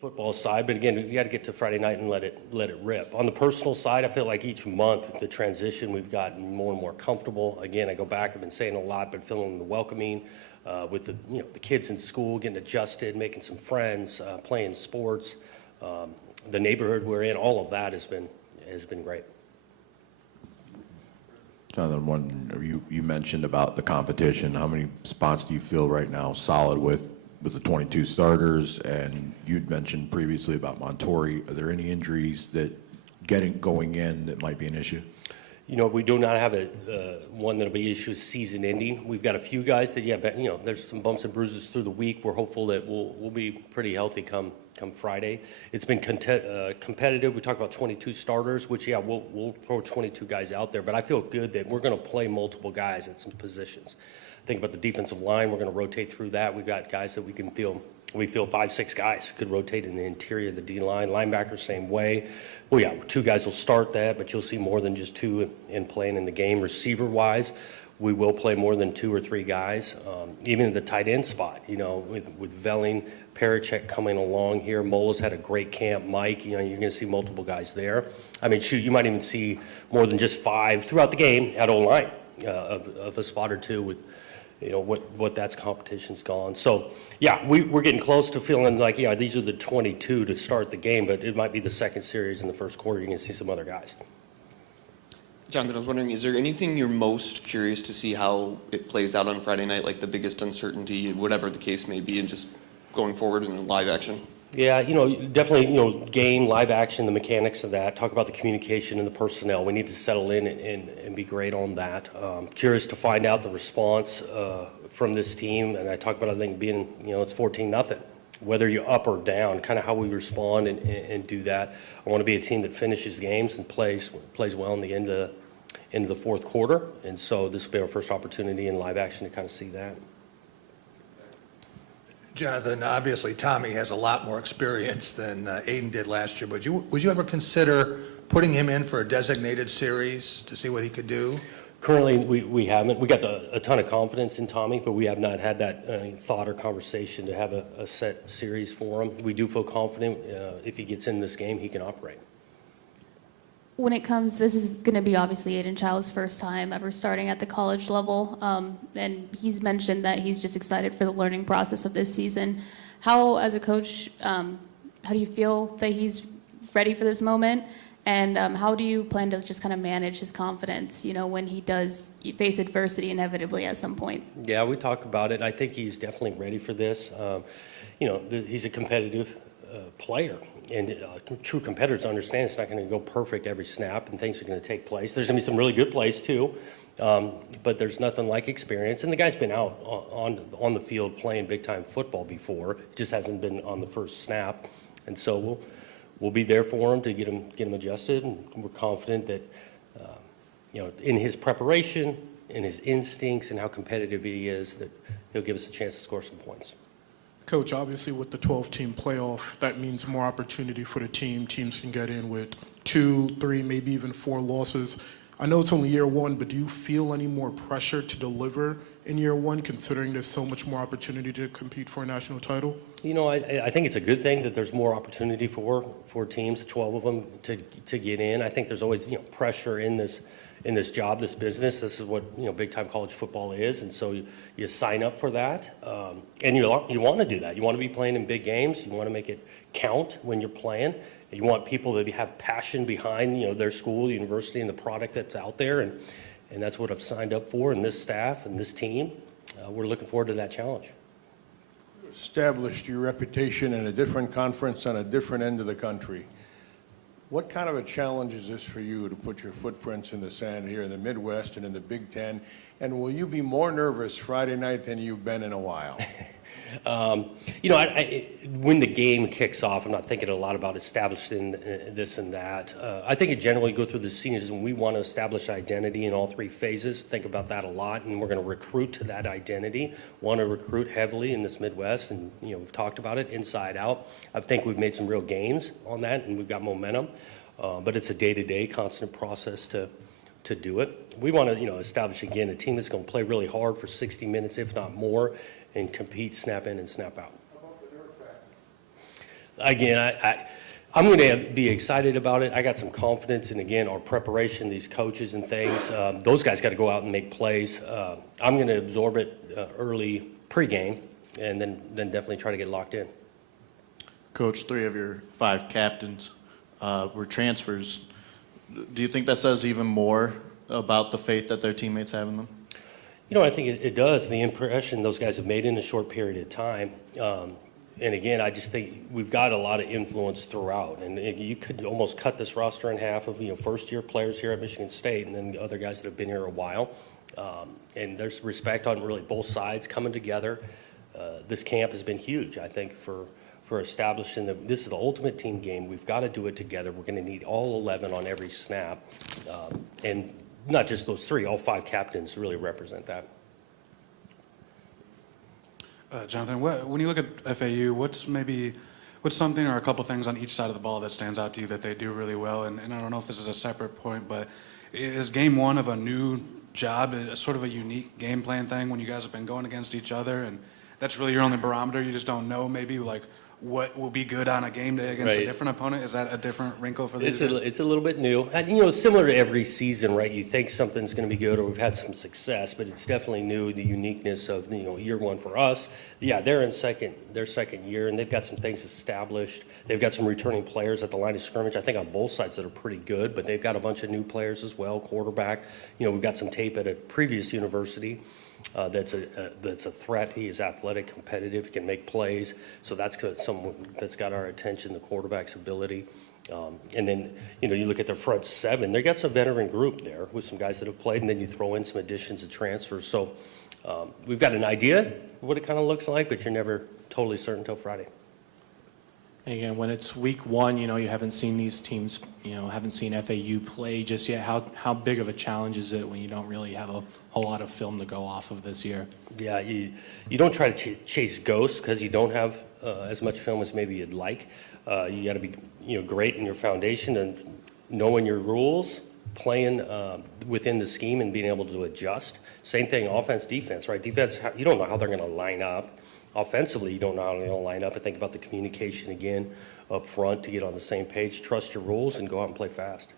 football side, but again, you got to get to Friday night and let it rip. On the personal side, I feel like each month, the transition, we've gotten more and more comfortable. Again, I go back, I've been saying a lot, but feeling the welcoming with the kids in school, getting adjusted, making some friends, playing sports, the neighborhood we're in, all of that has been great. Jonathan, you mentioned about the competition. How many spots do you feel right now solid with the 22 starters? And you'd mentioned previously about Montori. Are there any injuries that going in that might be an issue? We do not have one that'll be issued season ending. We've got a few guys that, but there's some bumps and bruises through the week. We're hopeful that we'll be pretty healthy come Friday. It's been competitive. We talk about 22 starters, which, we'll throw 22 guys out there, but I feel good that we're going to play multiple guys at some positions. Think about the defensive line. We're going to rotate through that. We've got guys that we feel 5-6 guys could rotate in the interior of the D-line. Linebackers, same way. Well, 2 guys will start that, but you'll see more than just 2 in playing in the game. Receiver-wise, we will play more than 2 or 3 guys. Even in the tight end spot, with Velling, Parachek coming along here. Mola's had a great camp. Mike, you're going to see multiple guys there. I mean, you might even see more than just 5 throughout the game at O-line of a spot or 2 with what that's competition's gone. So, we're getting close to feeling like, these are the 22 to start the game, but it might be the second series in the first quarter. You're going to see some other guys. Jonathan, I was wondering, is there anything you're most curious to see how it plays out on Friday night, like the biggest uncertainty, whatever the case may be, and just going forward in live action? Yeah, definitely, game, live action, the mechanics of that. Talk about the communication and the personnel. We need to settle in and be great on that. Curious to find out the response from this team. And I talk about, I think, being, it's 14-0. Whether you're up or down, kind of how we respond and do that. I want to be a team that finishes games and plays well in the end of the fourth quarter. And so this will be our first opportunity in live action to kind of see that. Jonathan, obviously Tommy has a lot more experience than Aiden did last year, but would you ever consider putting him in for a designated series to see what he could do? Currently, we haven't. We got a ton of confidence in Tommy, but we have not had that thought or conversation to have a set series for him. We do feel confident if he gets in this game, he can operate. When it comes, this is going to be obviously Aiden Chow's first time ever starting at the college level, and he's mentioned that he's just excited for the learning process of this season. How, as a coach, how do you feel that he's ready for this moment, and how do you plan to just kind of manage his confidence, when he does face adversity inevitably at some point? Yeah, we talk about it. I think he's definitely ready for this. He's a competitive player. And true competitors understand it's not going to go perfect every snap, and things are going to take place. There's going to be some really good plays too, but there's nothing like experience. And the guy's been out on the field playing big-time football before. Just hasn't been on the first snap. And so we'll be there for him to get him adjusted. And we're confident that in his preparation, in his instincts, and how competitive he is, that he'll give us a chance to score some points. Coach, obviously with the 12-team playoff, that means more opportunity for the team. Teams can get in with 2, 3, maybe even 4 losses. I know it's only year one, but do you feel any more pressure to deliver in year one, considering there's so much more opportunity to compete for a national title? I think it's a good thing that there's more opportunity for teams, 12 of them, to get in. I think there's always pressure in this job, this business. This is what big-time college football is, and so you sign up for that, and you want to do that. You want to be playing in big games. You want to make it count when you're playing. You want people that have passion behind their school, university, and the product that's out there, and that's what I've signed up for. And this staff and this team, we're looking forward to that challenge. You established your reputation in a different conference on a different end of the country. What kind of a challenge is this for you to put your footprints in the sand here in the Midwest and in the Big Ten? And will you be more nervous Friday night than you've been in a while? When the game kicks off, I'm not thinking a lot about establishing this and that. I think it generally go through the season. We want to establish identity in all 3 phases. Think about that a lot, and we're going to recruit to that identity. Want to recruit heavily in this Midwest, and we've talked about it inside out. I think we've made some real gains on that, and we've got momentum. But it's a day-to-day, constant process to do it. We want to establish again a team that's going to play really hard for 60 minutes, if not more, and compete, snap in and snap out. Again, I'm going to be excited about it. I got some confidence in, again, our preparation, these coaches and things. Those guys got to go out and make plays. I'm going to absorb it early pregame and then definitely try to get locked in. Coach, 3 of your 5 captains were transfers. Do you think that says even more about the faith that their teammates have in them? You know, I think it does. The impression those guys have made in a short period of time. And again, I just think we've got a lot of influence throughout. And you could almost cut this roster in half of, first-year players here at Michigan State and then the other guys that have been here a while. And there's respect on really both sides coming together. This camp has been huge, I think, for establishing that this is the ultimate team game. We've got to do it together. We're going to need all 11 on every snap. And not just those 3, all 5 captains really represent that. Jonathan, when you look at FAU, what's something or a couple things on each side of the ball that stands out to you that they do really well? And I don't know if this is a separate point, but is game one of a new job a sort of a unique game plan thing when you guys have been going against each other, and that's really your only barometer? You just don't know maybe like what will be good on a game day against a different opponent? Is that a different wrinkle for these guys? It's a little bit new. And, similar to every season, right? You think something's going to be good or we've had some success, but it's definitely new, the uniqueness of, year one for us. Yeah, they're in their second year, and they've got some things established. They've got some returning players at the line of scrimmage, I think on both sides that are pretty good, but they've got a bunch of new players as well, quarterback. We've got some tape at a previous university. That's a threat. He is athletic, competitive, he can make plays. So that's someone that's got our attention, the quarterback's ability. And then, you look at their front 7, they got some veteran group there with some guys that have played, and then you throw in some additions and transfers. So we've got an idea of what it kind of looks like, but you're never totally certain until Friday. Again, when it's week 1, you haven't seen these teams, haven't seen FAU play just yet. How big of a challenge is it when you don't really have a whole lot of film to go off of this year? Yeah, you don't try to chase ghosts because you don't have as much film as maybe you'd like. You got to be great in your foundation and knowing your rules, playing within the scheme and being able to adjust. Same thing, offense, defense, right? Defense, you don't know how they're going to line up. Offensively, you don't know how they're going to line up, and think about the communication again up front to get on the same page, trust your rules, and go out and play fast.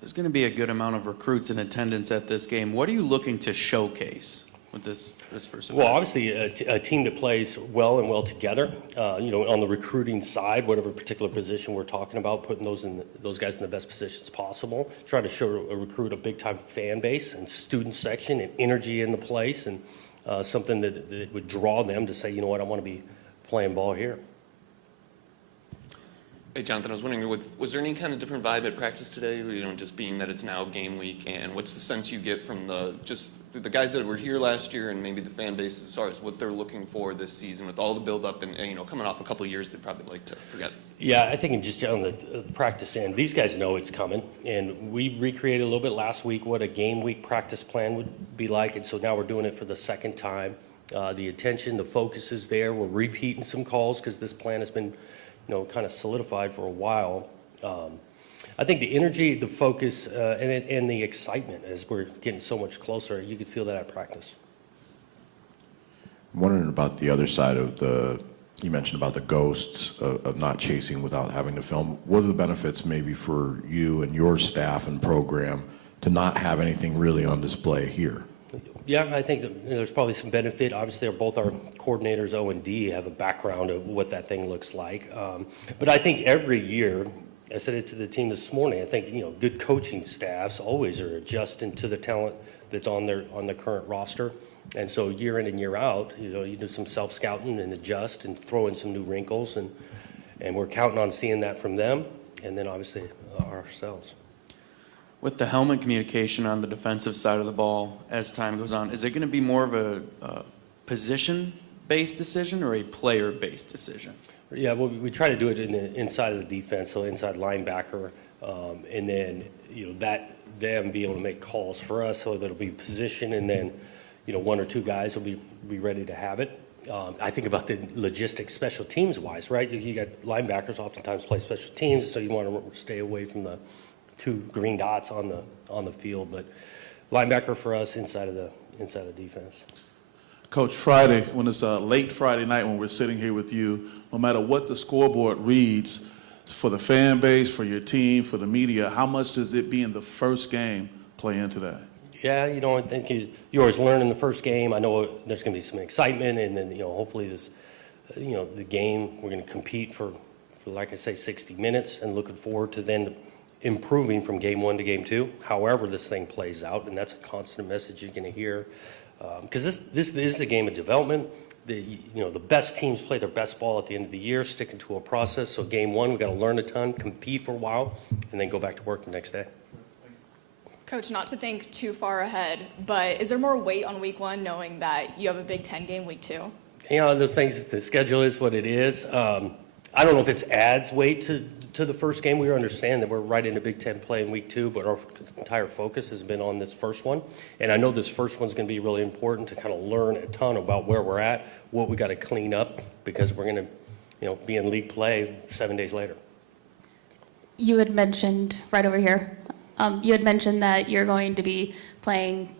There's going to be a good amount of recruits in attendance at this game. What are you looking to showcase with this first event? Well, obviously, a team that plays well together. On the recruiting side, whatever particular position we're talking about, putting those guys in the best positions possible. Try to recruit a big-time fan base and student section and energy in the place, and something that would draw them to say, I want to be playing ball here. Hey, Jonathan, I was wondering, was there any kind of different vibe at practice today, just being that it's now game week, and what's the sense you get from the guys that were here last year and maybe the fan base as far as what they're looking for this season with all the build-up and coming off a couple of years they'd probably like to forget? Yeah, I think just on the practice end, these guys know it's coming, and we recreated a little bit last week what a game week practice plan would be like, and so now we're doing it for the second time. The attention, the focus is there. We're repeating some calls because this plan has been kind of solidified for a while. I think the energy, the focus, and the excitement as we're getting so much closer, you could feel that at practice. I'm wondering about the other side of you mentioned about the ghosts of not chasing without having to film. What are the benefits maybe for you and your staff and program to not have anything really on display here? Yeah, I think that there's probably some benefit. Obviously, both our coordinators, O&D, have a background of what that thing looks like. But I think every year, I said it to the team this morning, I think, good coaching staffs always are adjusting to the talent that's on the current roster. And so year in and year out, you do some self-scouting and adjust and throw in some new wrinkles. And we're counting on seeing that from them and then obviously ourselves. With the helmet communication on the defensive side of the ball as time goes on, is it going to be more of a position-based decision or a player-based decision? Yeah, well, we try to do it in the inside of the defense, so inside linebacker, and then them be able to make calls for us, so that'll be position, and then 1 or 2 guys will be ready to have it. I think about the logistics, special teams wise, right? You got linebackers oftentimes play special teams, so you want to stay away from the 2 green dots on the field, but linebacker for us inside of the defense. Coach, Friday, when it's a late Friday night when we're sitting here with you, no matter what the scoreboard reads, for the fan base, for your team, for the media, how much does it being the first game play into that? Yeah, I think you always learn in the first game. I know there's going to be some excitement, and then, hopefully this, the game, we're going to compete for, like I say, 60 minutes, and looking forward to then improving from game 1 to game 2, however this thing plays out, and that's a constant message you're going to hear. Because this is a game of development. The best teams play their best ball at the end of the year, sticking to a process. So game 1, we've got to learn a ton, compete for a while, and then go back to work the next day. Coach, not to think too far ahead, but is there more weight on week 1 knowing that you have a Big Ten game week 2? Those things, the schedule is what it is. I don't know if it adds weight to the first game. We understand that we're right into Big Ten play in week 2, but our entire focus has been on this first one. And I know this first one's going to be really important to kind of learn a ton about where we're at, what we got to clean up, because we're going to, be in league play 7 days later. You had mentioned, right over here, you had mentioned that you're going to be playing,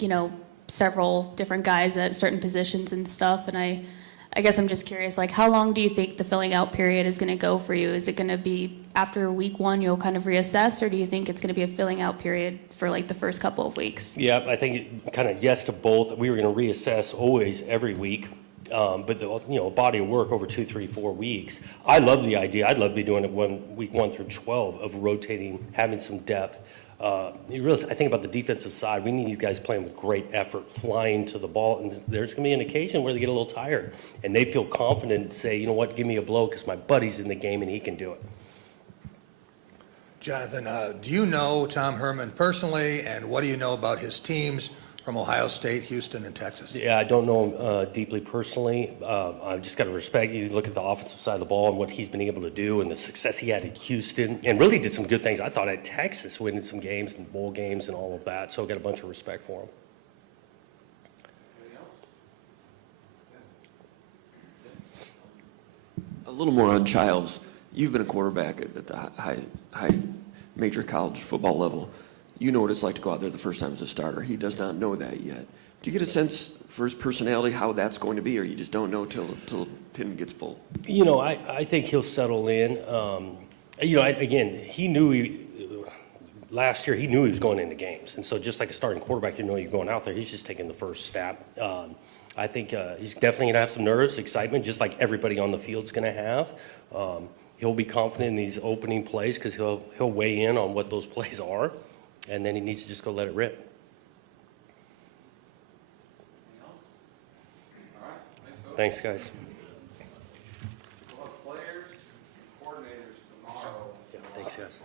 several different guys at certain positions and stuff, and I guess I'm just curious, how long do you think the filling out period is going to go for you? Is it going to be after week 1 you'll kind of reassess, or do you think it's going to be a filling out period for the first couple of weeks? Yeah, I think kind of yes to both. We were going to reassess always every week, but the body of work over 2, 3, 4 weeks. I love the idea. I'd love to be doing it week 1 through 12 of rotating, having some depth. I think about the defensive side. We need you guys playing with great effort, flying to the ball, and there's going to be an occasion where they get a little tired, and they feel confident to say, you know what, give me a blow because my buddy's in the game and he can do it. Jonathan, do you know Tom Herman personally, and what do you know about his teams from Ohio State, Houston, and Texas? Yeah, I don't know him deeply personally. I've just got to respect you. Look at the offensive side of the ball and what he's been able to do and the success he had at Houston, and really did some good things, I thought, at Texas, winning some games and bowl games and all of that. So I've got a bunch of respect for him. A little more on Childs. You've been a quarterback at the high major college football level. You know what it's like to go out there the first time as a starter. He does not know that yet. Do you get a sense for his personality how that's going to be, or you just don't know till the pin gets pulled? I think he'll settle in. Again, last year he knew he was going into games, and so just like a starting quarterback, you're going out there. He's just taking the first step. I think he's definitely going to have some nerves, excitement, just like everybody on the field's going to have. He'll be confident in these opening plays because he'll weigh in on what those plays are. And then he needs to just go let it rip. Thanks, guys. Players, coordinators tomorrow. Yeah, thanks, guys.